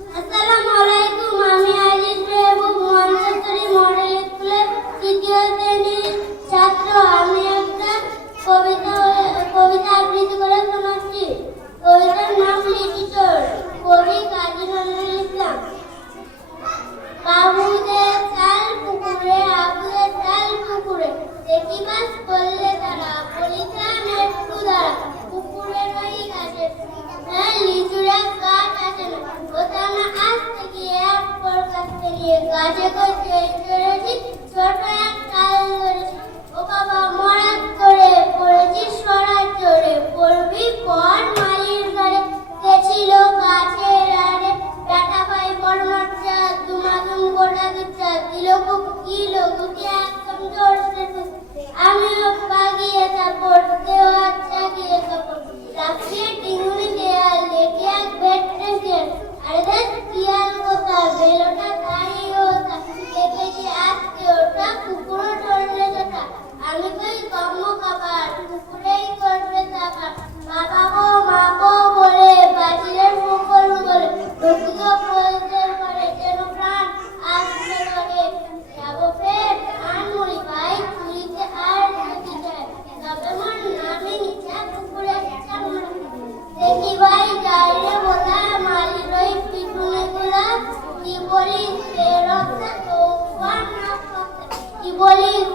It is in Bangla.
আসসালামু আলাইকুম। আমি আজিজ মেহবুব মন্তেশ্বরী মডেল স্কুলের তৃতীয় শ্রেণীর ছাত্র। আমি একটা কবিতা আবৃত্তি করে শোনাচ্ছি। কবিতার নাম লিটিচোর, কবি কাজী নজরুল ইসলাম। বাবুদের চাল পুকুরে, আবুদের চাল পুকুরে, দেখি মাছ করলে তারা, বলিতাম একটু দাঁড়া। পুকুরের ওই ঘাটে লিচুরা গাছ আছে না, ওটা না আসতে গিয়ে এক পর কাটতে গিয়ে গাছে চড়েছি, ছোট এক কাল ধরেছি। ও বাবা মরাত করে পড়েছি সরা চড়ে, পড়বি পর মালির ঘরে। গেছিল গাছের আড়ে, ডাটা পাই বড় মাত্রা, দুমাদুম গোটা দুটা, দিল কিলো গুটি একদম জোরসে। আমিও বাগিয়ে তারপর দেওয়ার চাগিয়ে কাপড় রাখিয়ে টিঙ্গুনি দেয়াল লেগে এক বেটে গেল। আরে দেখ কিয়াল কোথা বেলোটা দাঁড়িয়ে ওটা, দেখেছি আজকে ওটা কুকুরও ধরলে যেটা। আমি কই কর্ম খাবার, কুকুরেই করবে তাকার। বাবা গো মা গো বলে বাজিরের কুকুর বলে, ঢুকিত প্রয়োজন করে যেন প্রাণ আসবে করে। যাবো ফের ধান মুড়ি পাই চুরিতে আর যদি যায়, তবে মন নামে নিচা কুকুরের চামড়া। দেখি ভাই যাই রে বোধা মালির ওই পিটুনে গুলা, কি বলিস সে রক্ত তো না কি বলিস